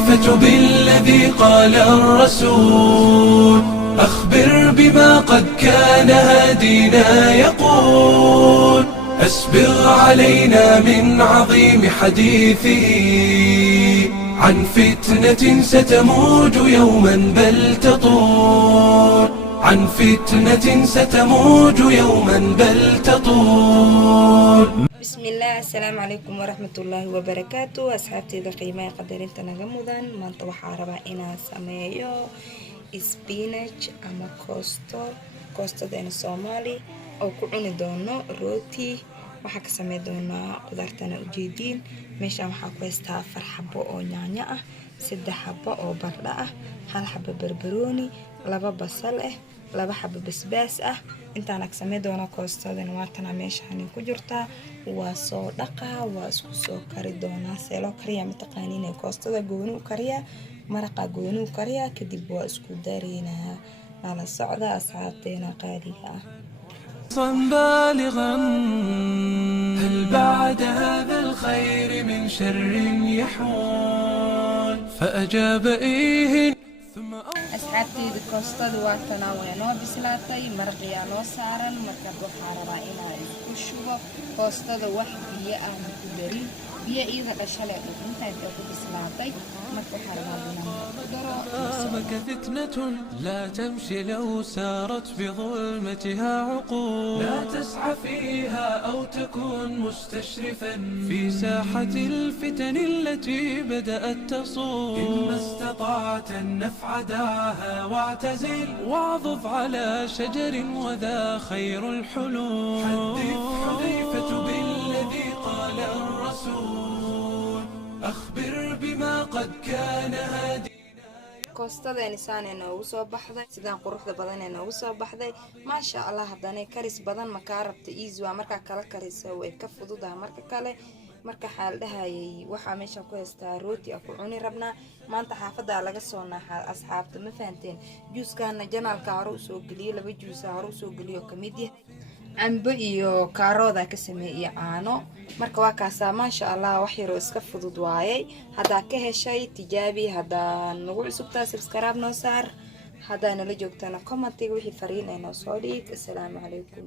حذيفة بالذي قال الرسول أخبر بما قد كان هادينا يقول أسبغ علينا من عظيم حديثه عن فتنة ستموج يوما بل تطول عن فتنة ستموج يوما بل تطول. بسم الله. السلام عليكم ورحمة الله وبركاته. أصحابتي القيمة قدرين تنغمضان ما أنت وحاربا إنا سميو سبينج أما كوستو دين الصومالي أو كعوني دونو روتي waxaa ka sameyn doonaa qudaartana ujeediin meeshaan waxaa ku haystaa 4 xabo oo yaanyo ah 3 xabo oo bardha ah 1 xabo barbarooni 2 basal ah 2 xabo basbaas ah intaan ka sameyn doonaa koostadana waatana meeshaan ku jirtaa waa soo dhaqaa waa isku soo kari doonaa seelo kariya mataqaaniin koostada gooni u kariya maraqa gooni u kariya kadib waa isku dareynaa nala socda asxaabteena qaaliga ah بالغا هل بعد هذا الخير من شر يحول فأجاب إيه ثم أصحابتي الكوستاد واتنا وينو بسلاتي مرقيا لو سارن مركب وحاربا إنا الكشوبة كوستاد واحد بيا أهم كدري بيا إذا قشلة انت يدكو بسلاتي مركب وحاربا بنا أمامك فتنة لا تمشي لو سارت بظلمتها عقول لا تسعى فيها أو تكون مستشرفا في ساحة الفتن التي بدأت تصول إن استطعت النفع دعها واعتزل واعضف على شجر وذا خير الحلول حدث حذيفة بالذي قال الرسول أخبر بما قد كان هادي koostada insaan ee noogu soo baxday sidaan quruxda badan ee noogu soo baxday ma sha Allah hadana karis badan ma ka rabta easy waa marka kala kariso way ka fududahay marka kale marka xaal dhahayay waxa meesha ku haystaa rooti aku cuni rabnaa maanta xaafada laga soo naaxay asxaabta ma fahanteen juuskana janaalka hore u soo galiyo 2 juus hore u soo galiyo kamid yahay cambo iyo kaarooda ka sameeyay caano marka waa kaasa ma sha Allah wax yar oo iska fudud waayay hada ka heshay tijaabi hada nagu cusubtaa subscribe noo saar hada nala joogtana comment wixii fariin ay noo soo dhig. Assalaamu calaykum.